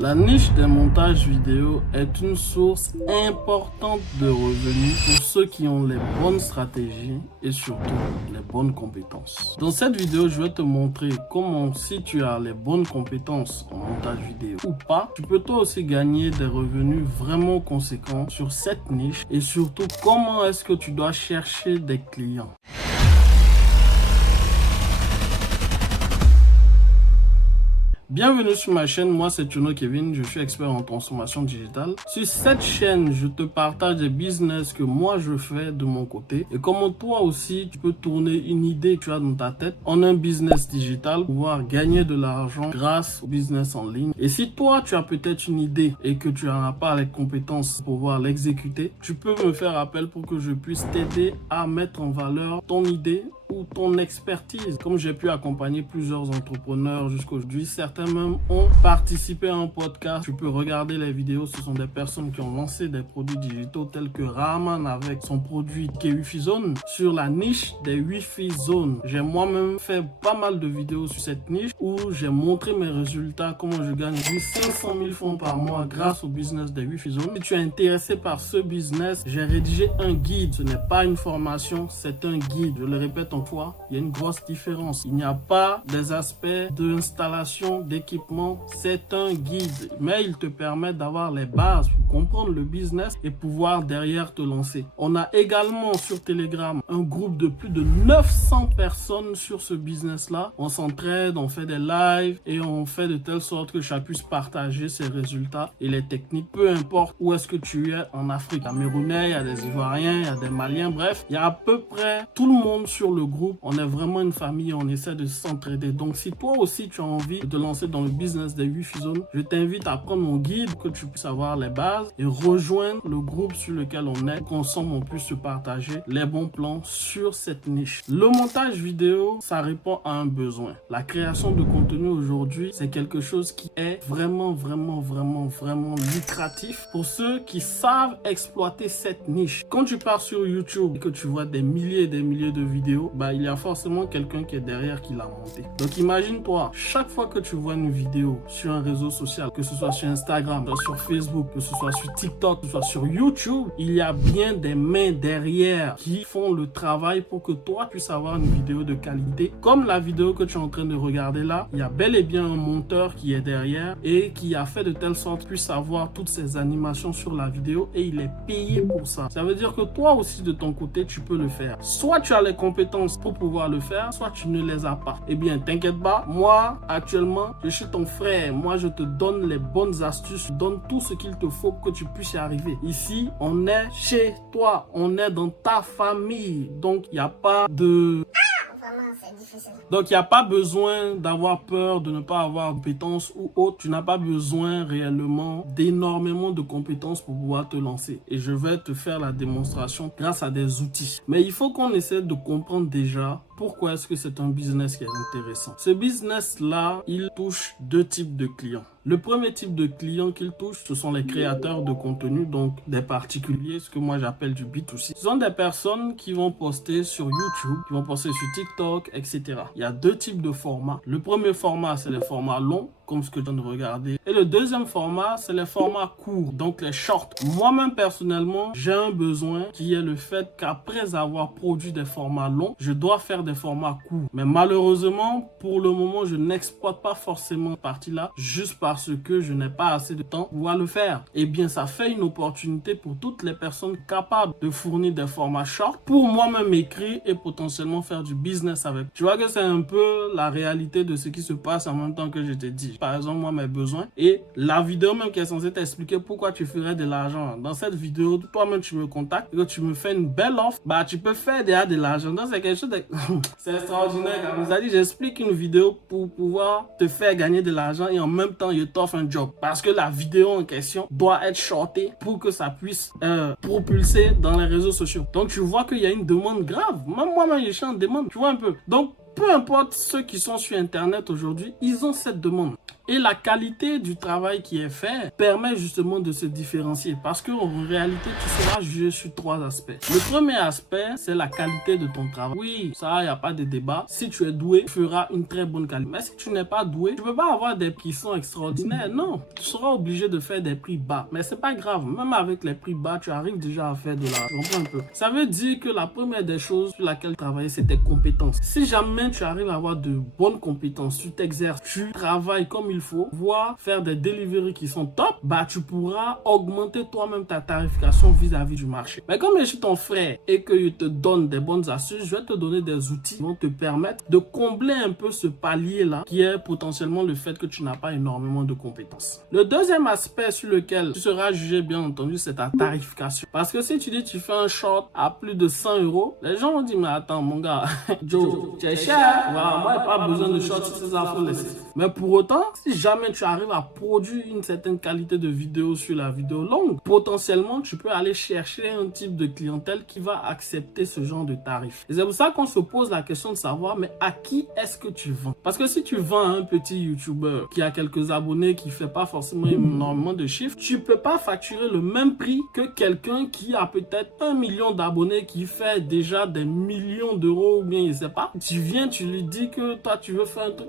La niche des montages vidéo est une source importante de revenus pour ceux qui ont les bonnes stratégies et surtout les bonnes compétences. Dans cette vidéo, je vais te montrer comment, si tu as les bonnes compétences en montage vidéo ou pas, tu peux toi aussi gagner des revenus vraiment conséquents sur cette niche et surtout comment est-ce que tu dois chercher des clients. Bienvenue sur ma chaîne, moi c'est Tuno Kevin, je suis expert en transformation digitale. Sur cette chaîne, je te partage des business que moi je fais de mon côté et comment toi aussi tu peux tourner une idée que tu as dans ta tête en un business digital, pouvoir gagner de l'argent grâce au business en ligne. Et si toi tu as peut-être une idée et que tu n'en as pas les compétences pour pouvoir l'exécuter, tu peux me faire appel pour que je puisse t'aider à mettre en valeur ton idée ou ton expertise. Comme j'ai pu accompagner plusieurs entrepreneurs jusqu'à aujourd'hui, certains même ont participé à un podcast. Tu peux regarder les vidéos, ce sont des personnes qui ont lancé des produits digitaux tels que Rahman avec son produit Wi-Fi Zone sur la niche des Wi-Fi Zone. J'ai moi-même fait pas mal de vidéos sur cette niche où j'ai montré mes résultats, comment je gagne 500 000 francs par mois grâce au business des Wi-Fi Zone. Si tu es intéressé par ce business, j'ai rédigé un guide. Ce n'est pas une formation, c'est un guide. Je le répète fois, il y a une grosse différence. Il n'y a pas des aspects d'installation, d'équipement. C'est un guide, mais il te permet d'avoir les bases pour comprendre le business et pouvoir derrière te lancer. On a également sur Telegram un groupe de plus de 900 personnes sur ce business-là. On s'entraide, on fait des lives et on fait de telle sorte que chacun puisse partager ses résultats et les techniques, peu importe où est-ce que tu es en Afrique. Camerounais, il y a des Ivoiriens, il y a des Maliens, bref, il y a à peu près tout le monde sur le groupe. On est vraiment une famille, on essaie de s'entraider. Donc si toi aussi tu as envie de te lancer dans le business des Wi-Fi Zone, je t'invite à prendre mon guide pour que tu puisses avoir les bases et rejoindre le groupe sur lequel on est, qu'ensemble on puisse se partager les bons plans sur cette niche. Le montage vidéo, ça répond à un besoin. La création de contenu aujourd'hui, c'est quelque chose qui est vraiment lucratif pour ceux qui savent exploiter cette niche. Quand tu pars sur YouTube et que tu vois des milliers et des milliers de vidéos, il y a forcément quelqu'un qui est derrière qui l'a monté. Donc imagine-toi, chaque fois que tu vois une vidéo sur un réseau social, que ce soit sur Instagram, que ce soit sur Facebook, que ce soit sur TikTok, que ce soit sur YouTube, il y a bien des mains derrière qui font le travail pour que toi puisses avoir une vidéo de qualité. Comme la vidéo que tu es en train de regarder là, il y a bel et bien un monteur qui est derrière et qui a fait de telle sorte que tu puisses avoir toutes ces animations sur la vidéo et il est payé pour ça. Ça veut dire que toi aussi de ton côté, tu peux le faire. Soit tu as les compétences pour pouvoir le faire, soit tu ne les as pas. Eh bien, t'inquiète pas, moi, actuellement, je suis ton frère. Moi, je te donne les bonnes astuces, je te donne tout ce qu'il te faut pour que tu puisses y arriver. Ici, on est chez toi, on est dans ta famille. Donc, il n'y a pas de... Donc, il n'y a pas besoin d'avoir peur de ne pas avoir de compétences ou autre. Tu n'as pas besoin réellement d'énormément de compétences pour pouvoir te lancer. Et je vais te faire la démonstration grâce à des outils. Mais il faut qu'on essaie de comprendre déjà pourquoi est-ce que c'est un business qui est intéressant. Ce business-là, il touche deux types de clients. Le premier type de client qu'il touche, ce sont les créateurs de contenu, donc des particuliers, ce que moi j'appelle du B2C. Ce sont des personnes qui vont poster sur YouTube, qui vont poster sur TikTok, etc. Il y a deux types de formats. Le premier format, c'est les formats longs, comme ce que tu viens de regarder. Et le deuxième format, c'est les formats courts, donc les shorts. Moi-même, personnellement, j'ai un besoin qui est le fait qu'après avoir produit des formats longs, je dois faire des formats courts. Mais malheureusement, pour le moment, je n'exploite pas forcément cette partie-là, juste parce que je n'ai pas assez de temps pour pouvoir le faire. Eh bien, ça fait une opportunité pour toutes les personnes capables de fournir des formats shorts pour moi-même écrire et potentiellement faire du business avec. Tu vois que c'est un peu la réalité de ce qui se passe en même temps que je te dis. Par exemple, moi, mes besoins et la vidéo même qui est censée t'expliquer pourquoi tu ferais de l'argent. Dans cette vidéo, toi-même, tu me contactes et que tu me fais une belle offre, tu peux faire déjà de l'argent. Donc, c'est quelque chose de... c'est extraordinaire. Comme ça dit, j'explique une vidéo pour pouvoir te faire gagner de l'argent et en même temps, je t'offre un job. Parce que la vidéo en question doit être shortée pour que ça puisse propulser dans les réseaux sociaux. Donc, tu vois qu'il y a une demande grave. Même moi-même, je suis en demande. Tu vois un peu. Donc, peu importe ceux qui sont sur Internet aujourd'hui, ils ont cette demande. Et la qualité du travail qui est fait permet justement de se différencier parce qu'en réalité, tu seras jugé sur 3 aspects. Le premier aspect, c'est la qualité de ton travail. Oui, ça, il n'y a pas de débat. Si tu es doué, tu feras une très bonne qualité. Mais si tu n'es pas doué, tu ne peux pas avoir des prix qui sont extraordinaires. Non, tu seras obligé de faire des prix bas. Mais c'est pas grave. Même avec les prix bas, tu arrives déjà à faire de l'argent. Tu comprends un peu? Ça veut dire que la première des choses sur laquelle travailler, c'est tes compétences. Si jamais tu arrives à avoir de bonnes compétences, tu t'exerces, tu travailles comme il faut, voire faire des deliveries qui sont top, bah tu pourras augmenter toi-même ta tarification vis-à-vis du marché. Mais comme je suis ton frère et que je te donne des bonnes astuces, je vais te donner des outils qui vont te permettre de combler un peu ce palier-là qui est potentiellement le fait que tu n'as pas énormément de compétences. Le deuxième aspect sur lequel tu seras jugé, bien entendu, c'est ta tarification. Parce que si tu dis tu fais un short à plus de 100 €, les gens vont dire mais attends mon gars, Joe, tu es cher, voilà, moi j'ai pas besoin de short sur ces infos laissées. Mais pour autant, si jamais tu arrives à produire une certaine qualité de vidéo sur la vidéo longue, potentiellement tu peux aller chercher un type de clientèle qui va accepter ce genre de tarif. Et c'est pour ça qu'on se pose la question de savoir mais à qui est-ce que tu vends? Parce que si tu vends à un petit YouTuber qui a quelques abonnés, qui fait pas forcément énormément de chiffres, tu peux pas facturer le même prix que quelqu'un qui a peut-être 1 million d'abonnés, qui fait déjà des millions d'euros ou bien je sais pas. Tu viens, tu lui dis que toi tu veux faire un truc,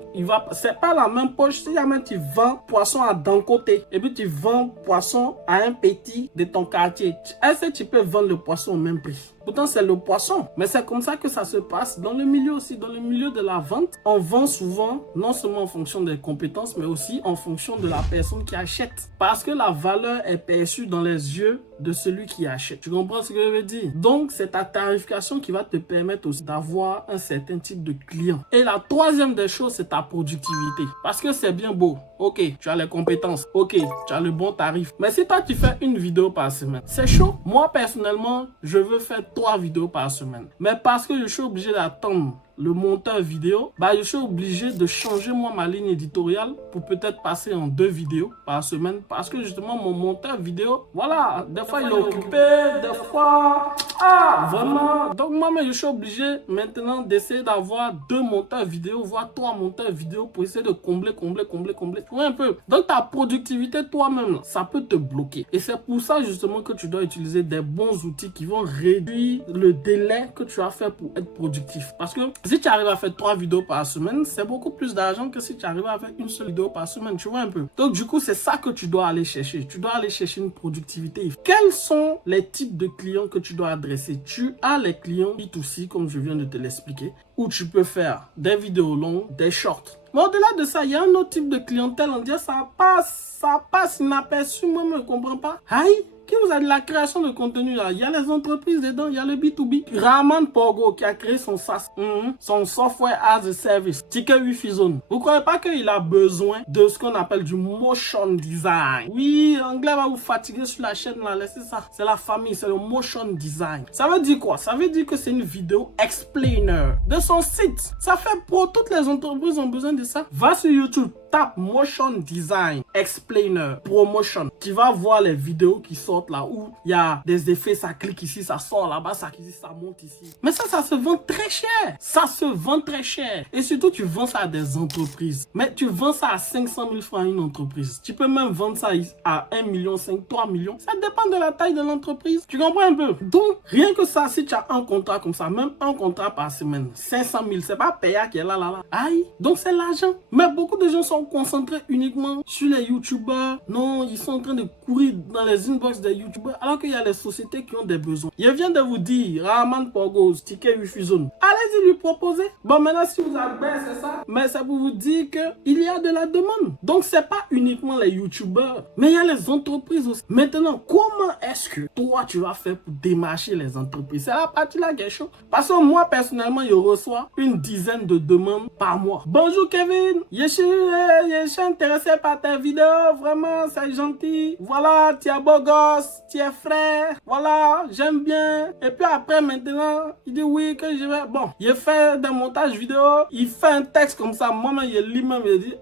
c'est pas la même poche. Si jamais tu vends poisson à d'un côté et puis tu vends poisson à un petit de ton quartier, est-ce que tu peux vendre le poisson au même prix? Pourtant, c'est le poisson. Mais c'est comme ça que ça se passe dans le milieu aussi. Dans le milieu de la vente, on vend souvent, non seulement en fonction des compétences, mais aussi en fonction de la personne qui achète. Parce que la valeur est perçue dans les yeux de celui qui achète. Tu comprends ce que je veux dire? Donc, c'est ta tarification qui va te permettre aussi d'avoir un certain type de client. Et la troisième des choses, c'est ta productivité. Parce que c'est bien beau. Ok, tu as les compétences. Ok, tu as le bon tarif. Mais si toi, tu fais une vidéo par semaine, c'est chaud. Moi, personnellement, je veux faire 3 vidéos par semaine. Mais parce que je suis obligé d'attendre le monteur vidéo, bah je suis obligé de changer moi ma ligne éditoriale pour peut-être passer en 2 vidéos par semaine parce que justement mon monteur vidéo, voilà, des fois il est occupé, des fois, vraiment. Donc moi je suis obligé maintenant d'essayer d'avoir 2 monteurs vidéo, voire 3 monteurs vidéo pour essayer de combler. Tu vois un peu. Donc ta productivité toi-même, ça peut te bloquer. Et c'est pour ça justement que tu dois utiliser des bons outils qui vont réduire le délai que tu as fait pour être productif. Parce que si tu arrives à faire 3 vidéos par semaine, c'est beaucoup plus d'argent que si tu arrives à faire une seule vidéo par semaine, tu vois un peu. Donc du coup, c'est ça que tu dois aller chercher. Tu dois aller chercher une productivité. Quels sont les types de clients que tu dois adresser? Tu as les clients B2C, comme je viens de te l'expliquer, où tu peux faire des vidéos longues, des shorts. Mais au-delà de ça, il y a un autre type de clientèle. On dit ça passe inaperçu. Moi, je ne comprends pas. Aïe! Qui vous a de la création de contenu là? Il y a les entreprises dedans, il y a le B2B. Rahman Pogo qui a créé son SaaS, son Software as a Service, Ticket Wi-Fi Zone. Vous croyez pas qu'il a besoin de ce qu'on appelle du motion design? Oui, l'anglais va vous fatiguer sur la chaîne là, laissez ça. C'est la famille, c'est le motion design. Ça veut dire quoi? Ça veut dire que c'est une vidéo explainer de son site. Ça fait pour toutes les entreprises ont besoin de ça. Va sur YouTube, tape motion design explainer promotion. Tu vas voir les vidéos qui sortent là où il y a des effets, ça clique ici, ça sort là-bas, ça clique ici, ça monte ici. Mais ça se vend très cher. Ça se vend très cher. Et surtout, tu vends ça à des entreprises. Mais tu vends ça à 500 000 francs à une entreprise. Tu peux même vendre ça à 1,5 million, 3 millions. Ça dépend de la taille de l'entreprise. Tu comprends un peu? Donc, rien que ça, si tu as un contrat comme ça, même un contrat par semaine, 500 000, c'est pas payant qui est là. Aïe. Donc, c'est l'argent. Mais beaucoup de gens sont concentrés uniquement sur les YouTubers. Non, ils sont en train de courir dans les inbox des YouTubers alors qu'il y a les sociétés qui ont des besoins. Je viens de vous dire, Rahman Pogo, Ticket Wi-Fi Zone. Allez-y lui proposer. Bon, maintenant, si vous avez c'est ça, mais c'est pour vous dire qu'il y a de la demande. Donc, c'est pas uniquement les YouTubers, mais il y a les entreprises aussi. Maintenant, comment est-ce que toi, tu vas faire pour démarcher les entreprises? C'est la partie là qui est chaud. Parce que moi, personnellement, je reçois une dizaine de demandes par mois. Bonjour Kevin, je suis intéressé par tes vidéos, vraiment, c'est gentil. Voilà, tu es beau gosse, tu es frère, voilà, j'aime bien. Et puis après, maintenant, il dit oui, que je vais. Bon, il fait des montages vidéo, il fait un texte comme ça. Moi-même, il lit même, il dit,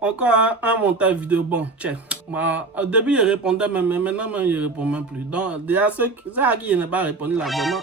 encore un montage vidéo, bon, check. Moi, au début, il répondait, mais maintenant, il ne répond même plus. Donc, déjà, ceux à qui il n'a pas répondu là, vraiment.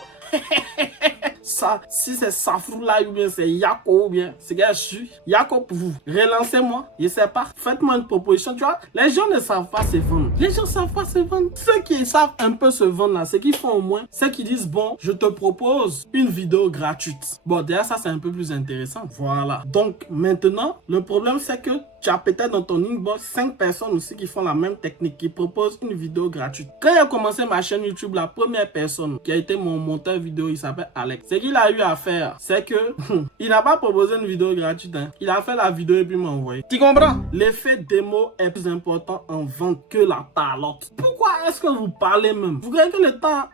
si c'est Safroula ou bien c'est Yako ou bien c'est gars sûr. Yako pour vous. Relancez-moi. Je sais pas. Faites-moi une proposition. Tu vois, les gens ne savent pas se vendre. Les gens savent pas se vendre. Ceux qui savent un peu se vendre là, ce qu'ils font au moins, c'est qu'ils disent bon, je te propose une vidéo gratuite. Bon, déjà ça c'est un peu plus intéressant. Voilà. Donc maintenant, le problème c'est que tu as peut-être dans ton inbox 5 personnes aussi qui font la même technique, qui proposent une vidéo gratuite. Quand j'ai commencé ma chaîne YouTube, la première personne qui a été mon monteur vidéo, il s'appelle Alex. Ce qu'il a eu à faire, c'est que il n'a pas proposé une vidéo gratuite. Hein. Il a fait la vidéo et puis m'a envoyé. Tu comprends? L'effet démo est plus important en vente que la parlotte. Pourquoi est-ce que vous parlez même? Vous croyez que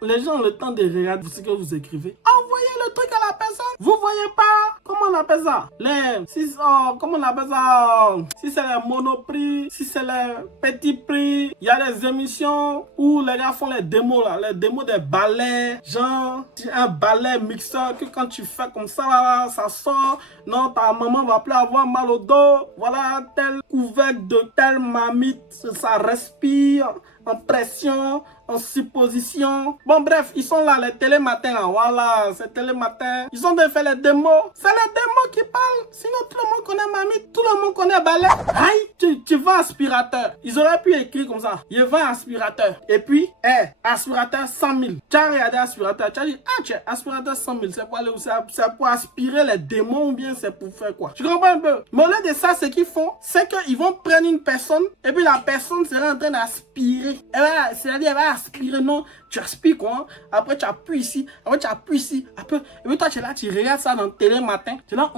les gens ont le temps de regarder ce que vous écrivez? Envoyez le truc à la personne. Vous voyez pas? Comment on appelle ça? Comment on appelle ça? Si c'est les monoprix, si c'est les petits prix, il y a des émissions où les gars font les démos là, les démos des balais, genre un balai mixeur que quand tu fais comme ça là, ça sort, non ta maman va plus avoir mal au dos, voilà tel couvercle de telle mamite, ça respire en pression, en supposition. Bon bref, ils sont là, les télématins là, voilà, c'est télématins. Ils ont fait les démos. C'est les démos qui parlent. Sinon tout le monde connaît mamie, tout le monde connaît balai. Aïe, tu vends aspirateur. Ils auraient pu écrire comme ça. Je vends aspirateur. Et puis, aspirateur 100 000. Tu as regardé aspirateur, tu as dit, tiens, aspirateur 100 000, c'est pour aller où? C'est pour aspirer les démons ou bien c'est pour faire quoi? Tu comprends un peu? Mais au lieu de ça, ce qu'ils font, c'est qu'ils vont prendre une personne et puis la personne sera en train d'aspirer. C'est-à-dire, elle va aspirer, non, tu aspires quoi, hein? Après tu appuies ici, après tu appuies ici, après, et puis toi tu es là, tu regardes ça dans le télématin, tu es là,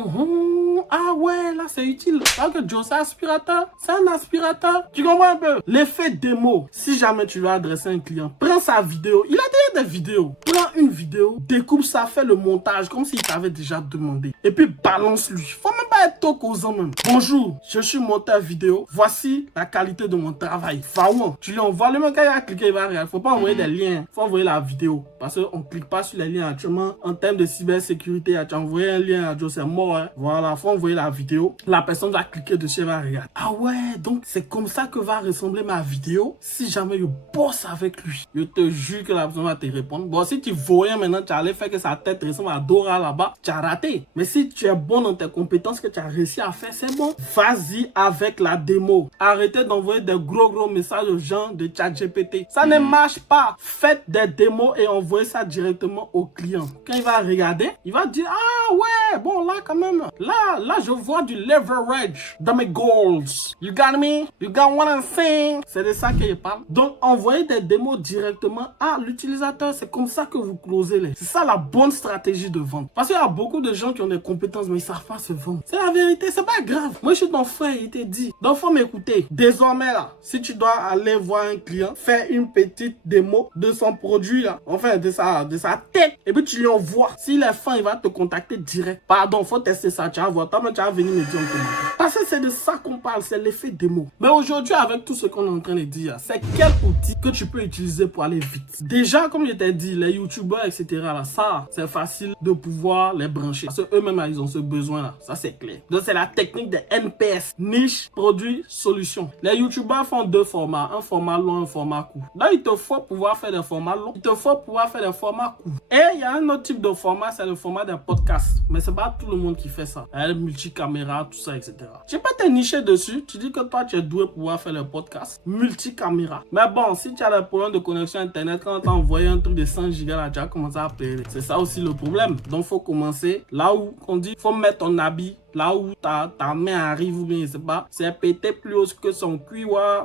ah ouais, là c'est utile, alors que Joe c'est aspirateur, c'est un aspirateur, tu comprends un peu? L'effet démo, si jamais tu veux adresser un client, prends sa vidéo, il a déjà des vidéos, prends une vidéo, découpe ça, fais le montage, comme s'il t'avait déjà demandé, et puis balance-lui, faut même pas être trop causant même. Bonjour, je suis monteur vidéo, voici la qualité de mon travail, Faouan, tu lui envoies le même quand il va cliquer, il va regarder, faut pas envoyer des liens, faut envoyer la vidéo, parce qu'on clique pas sur les liens actuellement, en termes de cybersécurité, tu as envoyé un lien à Joe, c'est mort, hein. Voilà, faut envoyer la vidéo, la personne va cliquer dessus, elle va regarder. Ah ouais, donc c'est comme ça que va ressembler ma vidéo, si jamais je bosse avec lui. Je te jure que la personne va te répondre. Bon, si tu voyais maintenant, tu allais faire que sa tête ressemble à Dora là-bas, tu as raté. Mais si tu es bon dans tes compétences que tu as réussi à faire, c'est bon. Vas-y avec la démo. Arrêtez d'envoyer des gros messages aux gens de ChatGPT. Ça ne marche pas. Faites des démos et envoyez ça directement au client. Quand il va regarder, il va dire, ah ouais, bon là quand même, là je vois du leverage dans mes goals. You got me? You got what I'm saying? C'est de ça qu'il parle. Donc envoyez des démos directement à l'utilisateur. C'est comme ça que vous closez les. C'est ça la bonne stratégie de vente. Parce qu'il y a beaucoup de gens qui ont des compétences mais ils savent pas se vendre. C'est la vérité, c'est pas grave. Moi je suis ton frère, il te dit. Donc faut m'écouter. Désormais là, si tu dois aller voir un client, faire une petite démo de son produit là, enfin de sa tête, et puis tu lui envoies. S'il est fan, il va te contacter direct. Pardon, faut tester ça, tu vas voir. Toi-même, tu vas venir me dire en commentaire. Parce que c'est de ça qu'on parle, c'est l'effet démo. Mais aujourd'hui, avec tout ce qu'on est en train de dire, c'est quel outil que tu peux utiliser pour aller vite. Déjà, comme je t'ai dit, les youtubeurs, etc. là, ça, c'est facile de pouvoir les brancher. Parce qu'eux-mêmes, ils ont ce besoin-là. Ça, c'est clair. Donc, c'est la technique de NPS. Niche, produit, solution. Les youtubeurs font deux formats. Un format long, un format court. Là, il te faut pouvoir faire des formats longs. Il te faut pouvoir faire des formats courts. Et il y a un autre type de format, c'est le format des podcasts. Mais c'est pas tout le monde qui fait ça. Il y a le multicaméra, tout ça, etc. Tu peux te nicher dessus. Tu dis que toi, tu es doué pour pouvoir faire le podcast multicaméra. Mais bon, si tu as des problèmes de connexion internet, quand tu as envoyé un truc de 100 gigas, là, tu as commencé à pleurer. C'est ça aussi le problème. Donc, il faut commencer là où on dit, faut mettre ton habit, là où ta main arrive ou bien, je sais pas, c'est pété plus haut que son cul, ouais.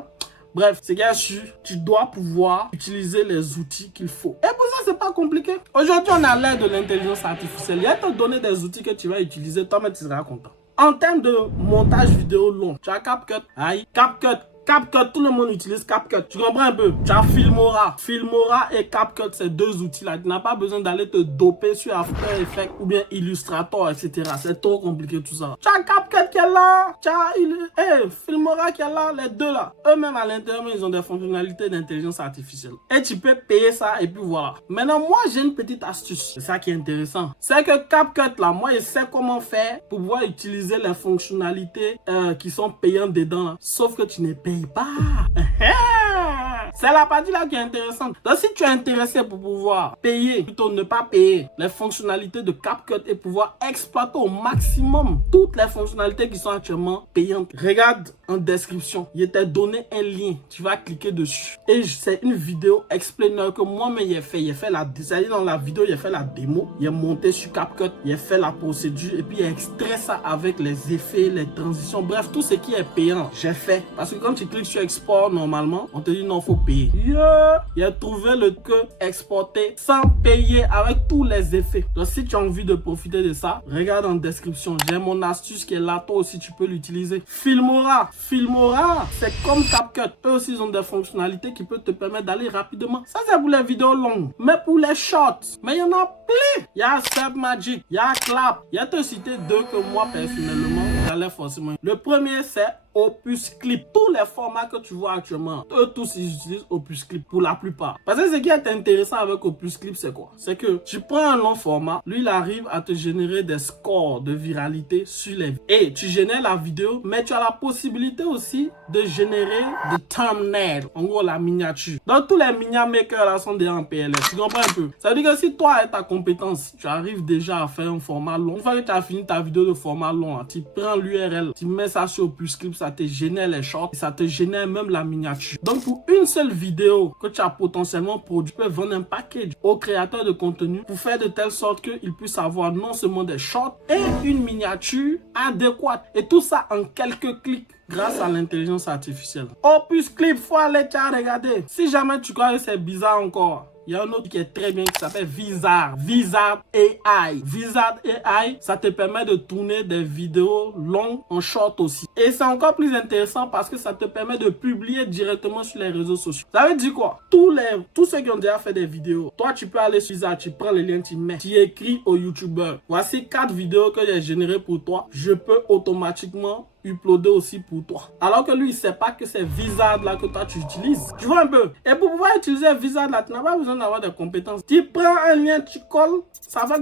Bref, c'est bien sûr, tu dois pouvoir utiliser les outils qu'il faut. Et pour ça, c'est pas compliqué. Aujourd'hui, on a l'ère de l'intelligence artificielle. Il va te donner des outils que tu vas utiliser, toi-même, tu seras content. En termes de montage vidéo long, tu as CapCut. Aïe, CapCut, tout le monde utilise CapCut. Tu comprends un peu? Tu as Filmora. Filmora et CapCut, c'est deux outils-là. Tu n'as pas besoin d'aller te doper sur After Effects ou bien Illustrator, etc. C'est trop compliqué tout ça. Tu as CapCut qui est là. Tu as Filmora qui est là. Les deux là. Eux-mêmes à l'intérieur, ils ont des fonctionnalités d'intelligence artificielle. Et tu peux payer ça et puis voilà. Maintenant, moi, j'ai une petite astuce. C'est ça qui est intéressant. C'est que CapCut là, moi, je sais comment faire pour pouvoir utiliser les fonctionnalités qui sont payantes dedans là. Sauf que tu ne payes pas. C'est la partie là qui est intéressante. Donc si tu es intéressé pour pouvoir payer, plutôt ne pas payer les fonctionnalités de CapCut et pouvoir exploiter au maximum toutes les fonctionnalités qui sont actuellement payantes, regarde en description. Il t'a donné un lien. Tu vas cliquer dessus. Et c'est une vidéo explainer que moi-même j'ai fait. J'ai fait la, c'est-à-dire dans la vidéo, j'ai fait la démo. J'ai monté sur CapCut. J'ai fait la procédure et puis j'ai extrait ça avec les effets, les transitions. Bref, tout ce qui est payant, j'ai fait. Parce que quand tu cliques sur export, normalement, on te dit non, faut payer. J'ai trouvé le que exporter sans payer avec tous les effets. Donc, si tu as envie de profiter de ça, regarde en description. J'ai mon astuce qui est là. Toi aussi, tu peux l'utiliser. Filmora, c'est comme CapCut. Eux aussi, ils ont des fonctionnalités qui peuvent te permettre d'aller rapidement. Ça, c'est pour les vidéos longues. Mais pour les shorts, mais il y en a plein. Il y a SnapMagic, il y a Clap. Il y a te citer deux que moi, personnellement, j'allais forcément. Le premier, c'est Opus Clip. Tous les formats que tu vois actuellement, eux tous ils utilisent Opus Clip pour la plupart. Parce que ce qui est intéressant avec Opus Clip, c'est quoi? C'est que tu prends un long format, lui il arrive à te générer des scores de viralité sur les vidéos. Et tu génères la vidéo, mais tu as la possibilité aussi de générer des thumbnails, en gros la miniature. Donc tous les miniatures makers là sont déjà en PLS. Tu comprends un peu? Ça veut dire que si toi et ta compétence, tu arrives déjà à faire un format long, une fois que tu as fini ta vidéo de format long, là, tu prends l'URL, tu mets ça sur Opus Clip, ça te génère les shorts, ça te génère même la miniature. Donc pour une seule vidéo que tu as potentiellement produit, tu peux vendre un package au créateur de contenu pour faire de telle sorte qu'il puisse avoir non seulement des shorts et une miniature adéquate. Et tout ça en quelques clics. Grâce à l'intelligence artificielle. Opus Clip, faut aller regarder. Si jamais tu crois que c'est bizarre encore, il y a un autre qui est très bien qui s'appelle Vizard. Vizard AI. Vizard AI, ça te permet de tourner des vidéos longues en short aussi. Et c'est encore plus intéressant parce que ça te permet de publier directement sur les réseaux sociaux. Ça veut dire quoi? Tous ceux qui ont déjà fait des vidéos, toi tu peux aller sur Vizard, tu prends le lien, tu mets, tu écris au YouTuber. Voici 4 vidéos que j'ai générées pour toi. Je peux automatiquement uploader aussi pour toi. Alors que lui, il sait pas que c'est Vizard là que toi tu utilises. Tu vois un peu? Et pour pouvoir utiliser Vizard là, tu n'as pas besoin d'avoir des compétences. Tu prends un lien, tu colles, ça va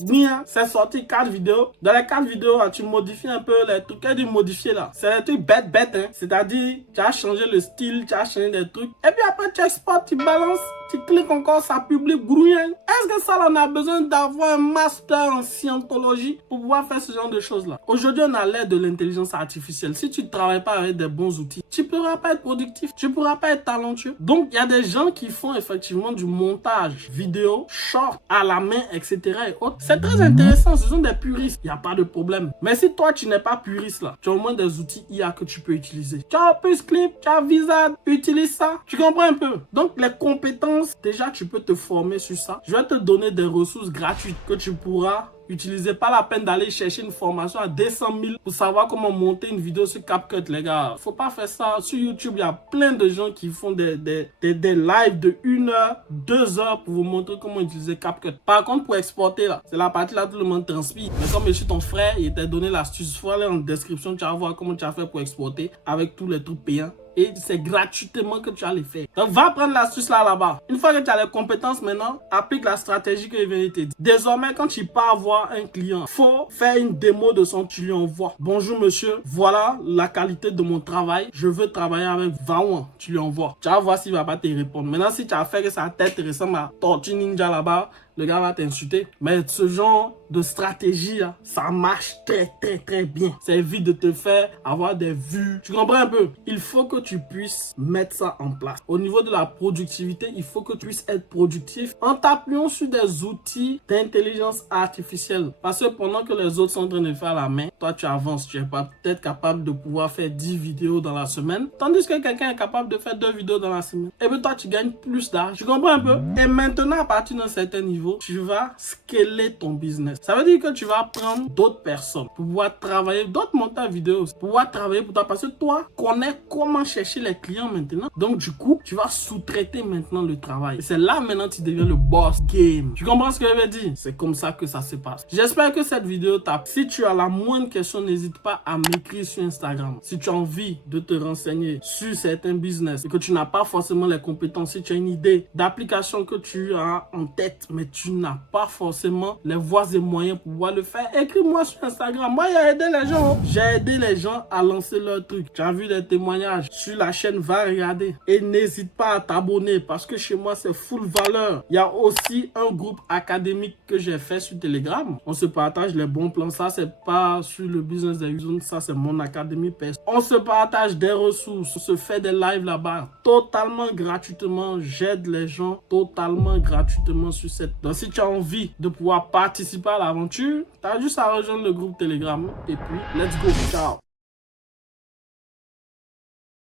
bien. C'est sorti 4 vidéos. Dans les 4 vidéos, là, tu modifies un peu les trucs. Qu'est-ce que tu modifies là? C'est des trucs bêtes, hein. C'est-à-dire, tu as changé le style, tu as changé des trucs. Et puis après, tu exportes, tu balances. Tu cliques encore, ça publie grouillant. Est-ce que ça, on a besoin d'avoir un master en scientologie pour pouvoir faire ce genre de choses-là? Aujourd'hui, on a l'aide de l'intelligence artificielle. Si tu ne travailles pas avec des bons outils, tu ne pourras pas être productif, tu ne pourras pas être talentueux. Donc, il y a des gens qui font effectivement du montage vidéo, short, à la main, etc. et autres. C'est très intéressant, ce sont des puristes, il n'y a pas de problème. Mais si toi, tu n'es pas puriste là, tu as au moins des outils IA que tu peux utiliser. Tu as Opus Clip, tu as Vizard, utilise ça. Tu comprends un peu? Donc, les compétences, déjà, tu peux te former sur ça. Je vais te donner des ressources gratuites que tu pourras utiliser. Pas la peine d'aller chercher une formation à 200 000 pour savoir comment monter une vidéo sur CapCut, les gars. Faut pas faire ça. Sur YouTube, il y a plein de gens qui font des lives de 1 heure, 2 heures pour vous montrer comment utiliser CapCut. Par contre, pour exporter, là, c'est la partie là, tout le monde transpire. Mais comme je suis ton frère, il t'a donné l'astuce. Faut aller en description, tu vas voir comment tu as fait pour exporter avec tous les trucs payants. Et c'est gratuitement que tu vas les faire. Donc, va prendre l'astuce là-bas. Une fois que tu as les compétences maintenant, applique la stratégie que je viens de te dire. Désormais, quand tu pars voir un client, faut faire une démo de son, tu lui envoies. Bonjour monsieur, voilà la qualité de mon travail. Je veux travailler avec Vaouan. Tu lui envoies. Tu vas voir s'il va pas te répondre. Maintenant, si tu as fait que sa tête ressemble à Tortue Ninja là-bas, le gars va t'insulter. Mais ce genre de stratégie, là, ça marche très bien. Ça évite de te faire avoir des vues. Tu comprends un peu? Il faut que tu puisses mettre ça en place. Au niveau de la productivité, il faut que tu puisses être productif en t'appuyant sur des outils d'intelligence artificielle. Parce que pendant que les autres sont en train de faire la main, toi tu avances. Tu n'es pas peut-être capable de pouvoir faire 10 vidéos dans la semaine. Tandis que quelqu'un est capable de faire 2 vidéos dans la semaine. Et puis toi tu gagnes plus d'argent. Tu comprends un peu? Et maintenant, à partir d'un certain niveau, tu vas scaler ton business. Ça veut dire que tu vas prendre d'autres personnes pour pouvoir travailler, d'autres monteurs vidéo, pour pouvoir travailler pour toi. Parce que toi, connais comment chercher les clients maintenant. Donc du coup, tu vas sous-traiter maintenant le travail. Et c'est là maintenant que tu deviens le boss game. Tu comprends ce que je veux dire? C'est comme ça que ça se passe. J'espère que cette vidéo t'a plu. Si tu as la moindre question, n'hésite pas à m'écrire sur Instagram. Si tu as envie de te renseigner sur certains business et que tu n'as pas forcément les compétences, si tu as une idée d'application que tu as en tête, mais tu n'as pas forcément les voies et moyens pour pouvoir le faire, écris-moi sur Instagram. Moi, j'ai aidé les gens. J'ai aidé les gens à lancer leur truc. Tu as vu des témoignages sur la chaîne, va regarder. Et n'hésite pas à t'abonner parce que chez moi, c'est full valeur. Il y a aussi un groupe académique que j'ai fait sur Telegram. On se partage les bons plans. Ça, c'est pas sur le business des usines. Ça, c'est mon académie perso. On se partage des ressources. On se fait des lives là-bas totalement gratuitement. J'aide les gens totalement gratuitement sur cette. Donc, si tu as envie de pouvoir participer à l'aventure, tu as juste à rejoindre le groupe Telegram. Et puis, let's go. Ciao.